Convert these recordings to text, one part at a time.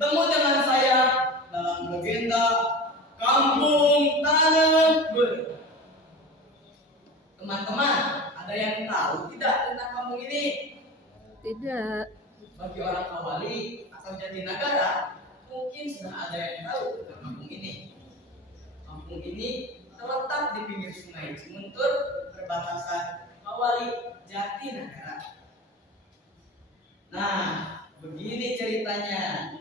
bertemu dengan saya dalam legenda Kampung Tanah Ber. Teman-teman, ada yang tahu tidak tentang kampung ini? Tidak. Bagi orang Kawali atau Jatinegara, mungkin sudah ada yang tahu tentang kampung ini. Kampung ini terletak di pinggir Sungai Cimuntur, perbatasan Kawali Jatinegara. Nah, begini ceritanya.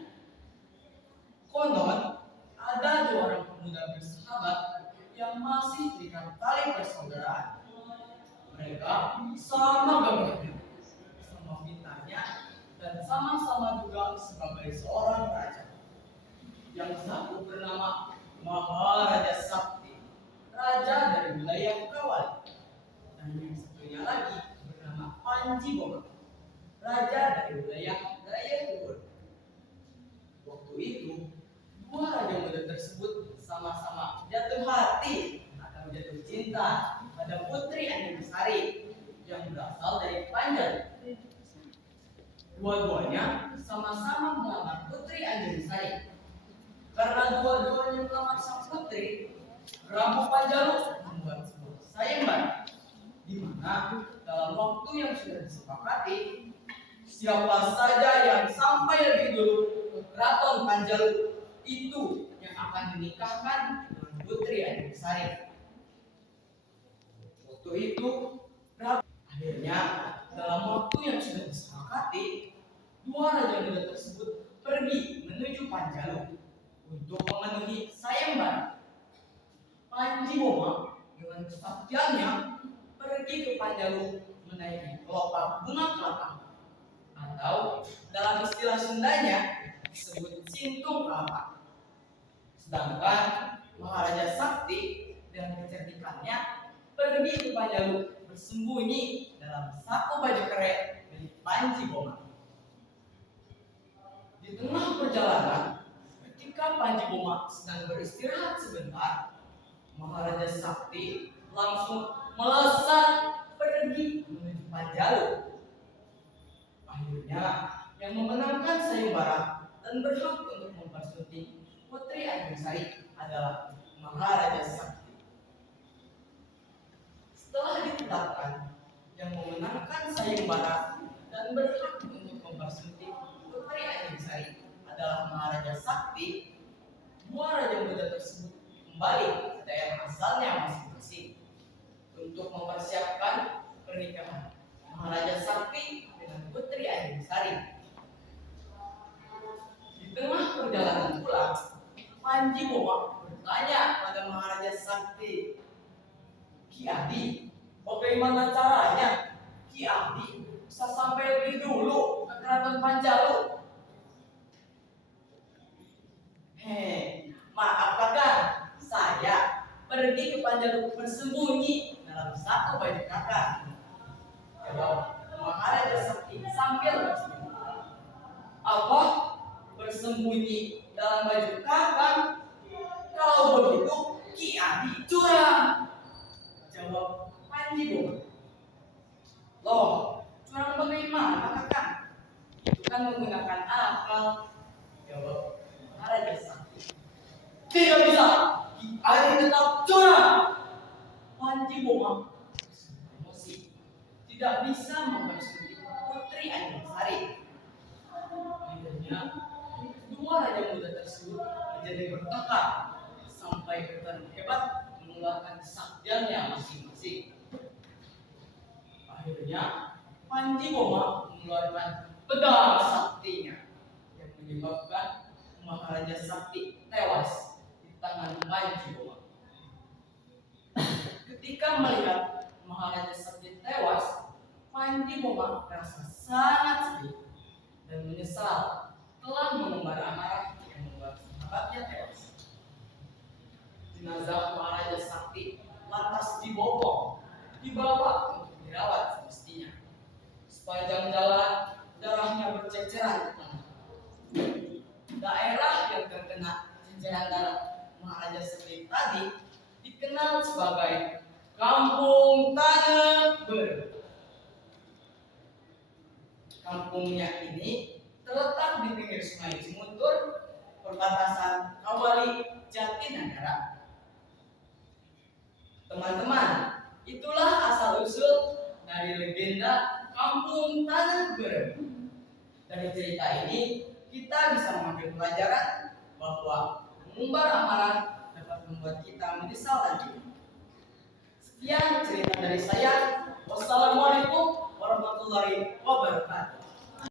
Konon ada dua orang pemuda bersahabat yang masih terikat tali persaudaraan. Mereka sama gagahnya, sama pintarnya, dan sama-sama juga sebagai seorang raja. Yang satu bernama Maharaja Sakti, raja dari wilayah Kawali, dan yang satunya lagi bernama Panji Boma, raja dari wilayah Dayaluhur. Waktu itu, dua raja muda tersebut sama-sama jatuh hati atau jatuh cinta pada putri Anjasari yang berasal dari Panjalu. Dua-duanya sama-sama melamar putri Anjasari. Karena dua-duanya melamar sang putri, Prabu Panjalu membuat sebuah sayembara di mana dalam waktu yang sudah disepakati, siapa saja yang sampai lebih dulu ke keraton Panjalu itu yang akan dinikahkan dengan putri Anjasari. Waktu itu, akhirnya dalam waktu yang sudah disepakati, dua raja muda tersebut pergi menuju Panjalu untuk memenuhi sayembara. Panji Boma dengan kesaktiannya pergi ke Panjalu menaiki kelopak bunga kelapa, atau dalam istilah Sundanya disebut sintung kelapa. Sedangkan Maharaja Sakti dengan kecerdikannya pergi ke Panjalu bersembunyi dalam satu baju kere milik Panji Boma. Di tengah perjalanan, ketika Panji Boma sedang beristirahat sebentar, Maharaja Sakti langsung melesat pergi menuju Panjalu. Akhirnya, yang memenangkan sayembara dan berhak untuk mempersunting putri Anjasari adalah Maharaja Sakti. Setelah ditetapkan yang memenangkan sayembara dan berhak untuk mempersunting putri Anjasari adalah Maharaja Sakti, dua raja muda tersebut kembali ke daerah asalnya masing-masing untuk mempersiapkan pernikahan Maharaja Sakti dengan putri Anjasari. Di tengah perjalanan pulang, Panji Boma bertanya pada Maharaja Sakti, "Ki Adi, bagaimana caranya Ki Adi bisa sampai lebih dulu ke keraton Panjalu?" Maaf kakak, saya pergi ke Panjalu bersembunyi dalam satu baju kakak, jawab Maharaja Sakti sambil tersenyum. "Apa? Bersembunyi dalam baju kakak? Kalau begitu Ki Adi curang," jawab Panji Boma. "Loh, curang bagaimana kakak? Itu kan menggunakan akal," jawab Maharaja Sakti. "Tidak bisa, Ki Adi tetap curang." Panji Boma emosi, tidak bisa mempersunting putri Anjasari. Akhirnya, dua raja muda tersebut menjadi bertengkar sampai bertarung hebat mengeluarkan kesaktiannya masing-masing. Akhirnya, Panji Boma mengeluarkan pedang saktinya yang menyebabkan Maharaja Sakti tewas di tangan Panji Boma. Ketika melihat Maharaja Sakti tewas, Panji Boma merasa sangat sedih dan menyesal telah mengumbar amarah yang membuat sahabatnya tewas. Jenazah Maharaja Sakti lantas dibopong, dibawa untuk dirawat semestinya. Sepanjang jalan, darahnya berceceran di tanah. Daerah yang terkena ceceran darah Maharaja Sakti tadi dikenal sebagai Kampung Tanah Ber. Kampungnya ini terletak di pinggir Sungai Cimuntur, perbatasan Kawali Jatinegara. Teman-teman, itulah asal-usul dari legenda Kampung Tanah Berebut. Dari cerita ini, kita bisa mengambil pelajaran bahwa mengumbar amanah dapat membuat kita menyesal nanti. Sekian cerita dari saya. Wassalamualaikum warahmatullahi wabarakatuh.